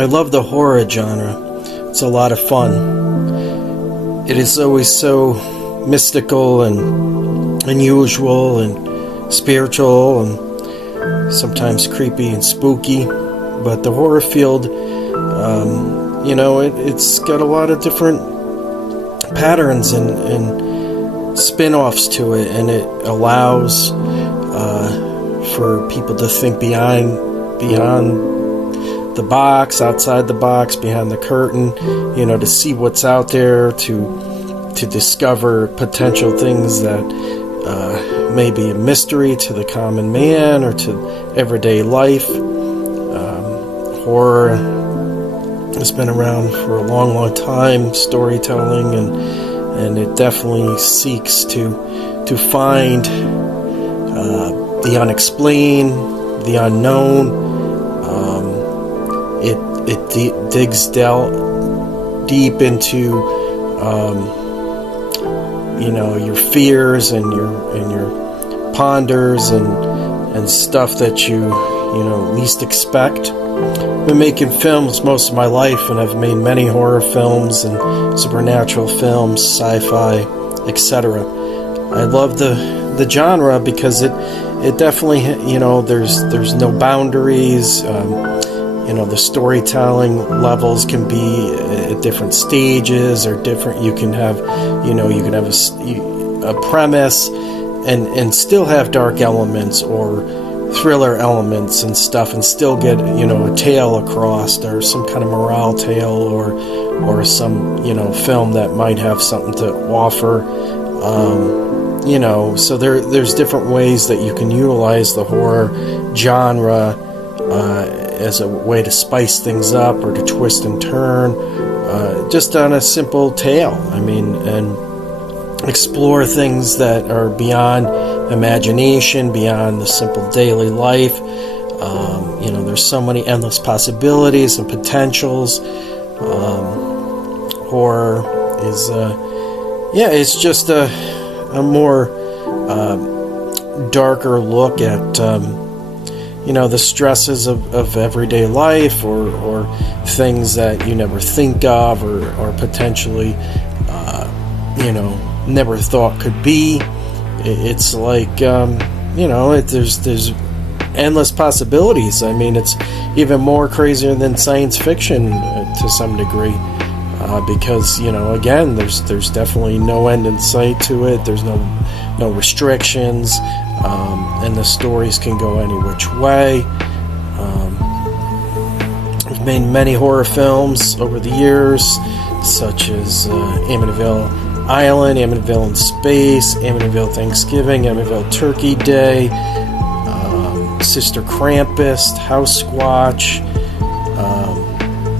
I love the horror genre. It's a lot of fun. It is always so mystical and unusual and spiritual and sometimes creepy and spooky. But the horror field, it's got a lot of different patterns and spin-offs to it, and it allows for people to think beyond the box, outside the box, behind the curtain, to see what's out there, to discover potential things that may be a mystery to the common man or to everyday life. Horror has been around for a long, long time, storytelling, and it definitely seeks to find the unexplained, the unknown. It digs deep into your fears and your ponders and stuff that you least expect. I've been making films most of my life, and I've made many horror films and supernatural films, sci-fi, etc. I love the genre because it definitely, there's no boundaries. The storytelling levels can be at different stages or different. You can have a premise and still have dark elements or thriller elements and stuff, and still get a tale across, or some kind of morale tale, or some film that might have something to offer. So there's different ways that you can utilize the horror genre as a way to spice things up or to twist and turn, just on a simple tale. And explore things that are beyond imagination, beyond the simple daily life. There's so many endless possibilities and potentials. Horror is, it's just a more darker look at the stresses of everyday life, or things that you never think of, or potentially never thought could be. It's like there's endless possibilities. It's even more crazier than science fiction to some degree, because again, there's definitely no end in sight to it. There's no restrictions, and the stories can go any which way. I've made many horror films over the years, such as Amityville Island, Amityville in Space, Amityville Thanksgiving, Amityville Turkey Day, Sister Krampus, House Squatch,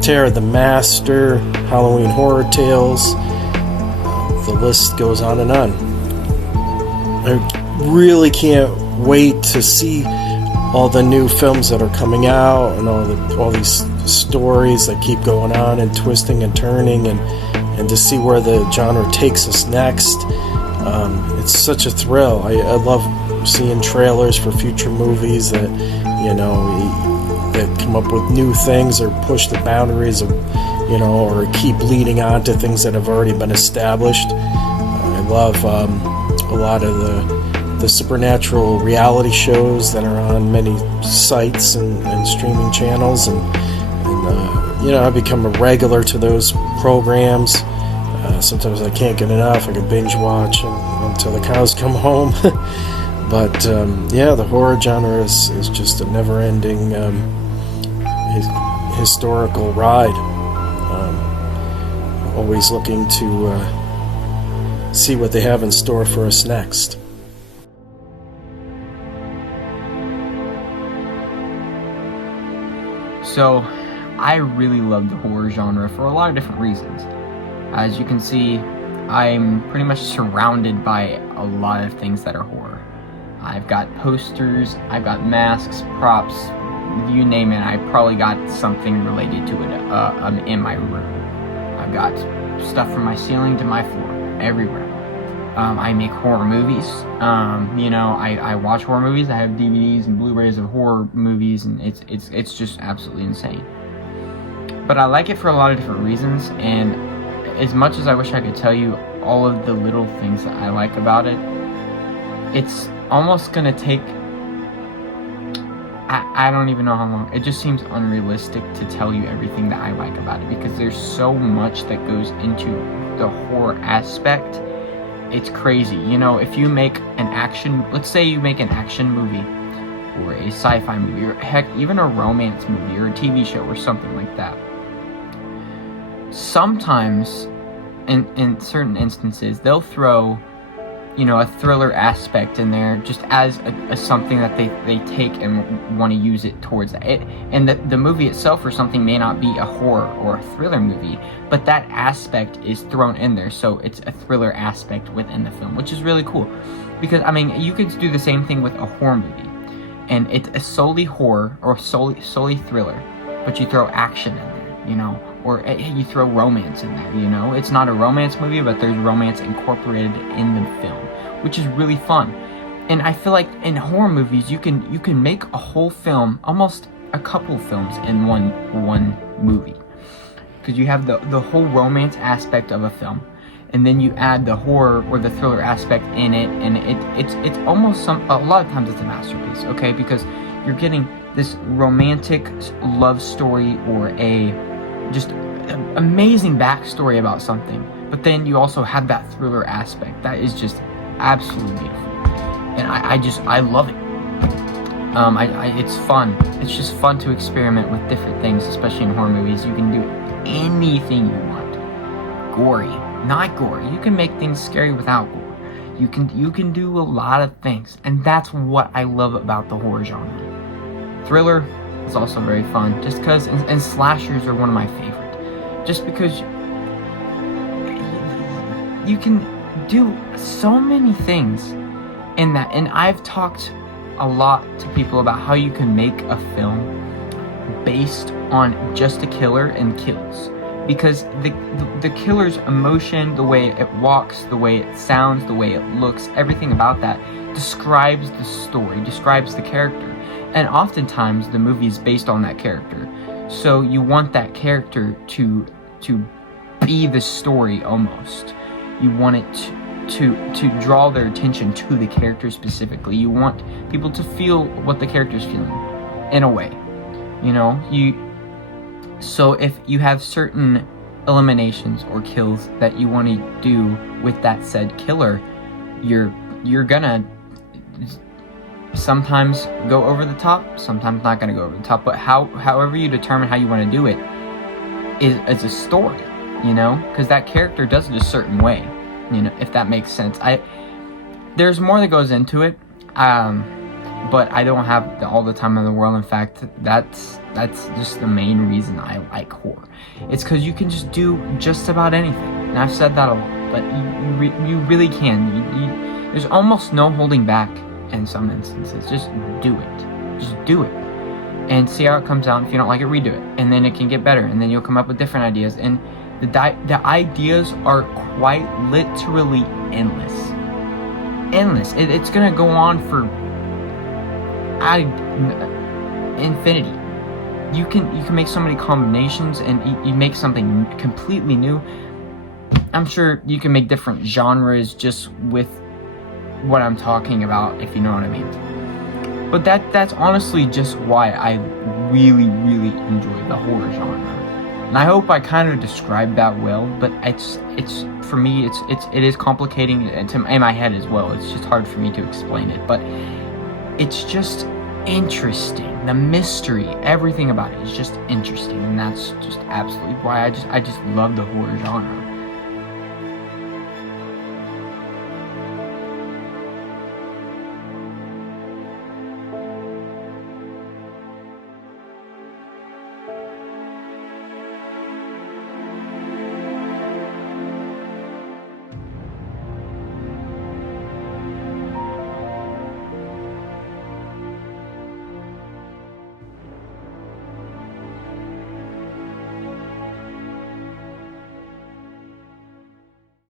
Terror the Master, Halloween Horror Tales. The list goes on and on. I really can't wait to see all the new films that are coming out, and all these stories that keep going on and twisting and turning, and to see where the genre takes us next. It's such a thrill. I love seeing trailers for future movies that that come up with new things, or push the boundaries of or keep leading on to things that have already been established. I love a lot of the supernatural reality shows that are on many sites and streaming channels, and I've become a regular to those programs. Sometimes I can't get enough. I can binge watch until the cows come home. But the horror genre is just a never-ending historical ride. Always looking to see what they have in store for us next. So, I really love the horror genre for a lot of different reasons. As you can see, I'm pretty much surrounded by a lot of things that are horror. I've got posters, I've got masks, props, you name it. I probably got something related to it in my room. I've got stuff from my ceiling to my floor, everywhere. I make horror movies. I watch horror movies. I have DVDs and Blu-rays of horror movies, and it's just absolutely insane. But I like it for a lot of different reasons, and as much as I wish I could tell you all of the little things that I like about it, it's almost gonna take, I don't even know how long. It just seems unrealistic to tell you everything that I like about it, because there's so much that goes into the horror aspect. It's crazy. You know, if you make an action, let's say you make an action movie, or a sci-fi movie, or heck, even a romance movie, or a TV show, or something like that. Sometimes, in certain instances, they'll throw, you know, a thriller aspect in there just as something that they take and want to use it towards it. And the movie itself or something may not be a horror or a thriller movie, but that aspect is thrown in there, so it's a thriller aspect within the film, which is really cool. Because, I mean, you could do the same thing with a horror movie, and it's a solely horror or solely thriller, but you throw action in there, you know, or you throw romance in there, you know. It's not a romance movie, but there's romance incorporated in the film, which is really fun. And I feel like in horror movies, you can make a whole film, almost a couple films in one movie, because you have the whole romance aspect of a film, and then you add the horror or the thriller aspect in it, and it's almost a lot of times it's a masterpiece, okay, because you're getting this romantic love story or a just amazing backstory about something, but then you also have that thriller aspect that is just absolutely beautiful, and I love it. It's fun. It's just fun to experiment with different things, especially in horror movies. You can do anything you want. Gory, not gory. You can make things scary without gore. You can do a lot of things, and that's what I love about the horror genre. Thriller is also very fun, just because, and slashers are one of my favorite, just because you can do so many things in that. And I've talked a lot to people about how you can make a film based on just a killer and kills, because the killer's emotion, the way it walks, the way it sounds, the way it looks, everything about that describes the story, describes the character. And oftentimes the movie is based on that character, so you want that character to be the story almost. You want it to draw their attention to the character specifically. You want people to feel what the character's feeling, in a way, you know. So if you have certain eliminations or kills that you want to do with that said killer, you're gonna sometimes go over the top, sometimes not gonna go over the top, but however you determine how you want to do it is a story, you know, because that character does it a certain way, you know, if that makes sense. There's more that goes into it, but I don't have all the time in the world. In fact, that's just the main reason I like horror. It's because you can just do just about anything, and I've said that a lot, but you really can. There's almost no holding back in some instances. Just do it and see how it comes out. If you don't like it, redo it, and then it can get better, and then you'll come up with different ideas, and the ideas are quite literally endless. It's gonna go on for infinity. You can make so many combinations, and you make something completely new. I'm sure you can make different genres just with what I'm talking about, if you know what I mean. But that's honestly just why I really, really enjoy the horror genre. And I hope I kind of described that well, but it's for me, it is complicating in my head as well. It's just hard for me to explain it, but it's just interesting. The mystery, everything about it is just interesting, and that's just absolutely why I just love the horror genre.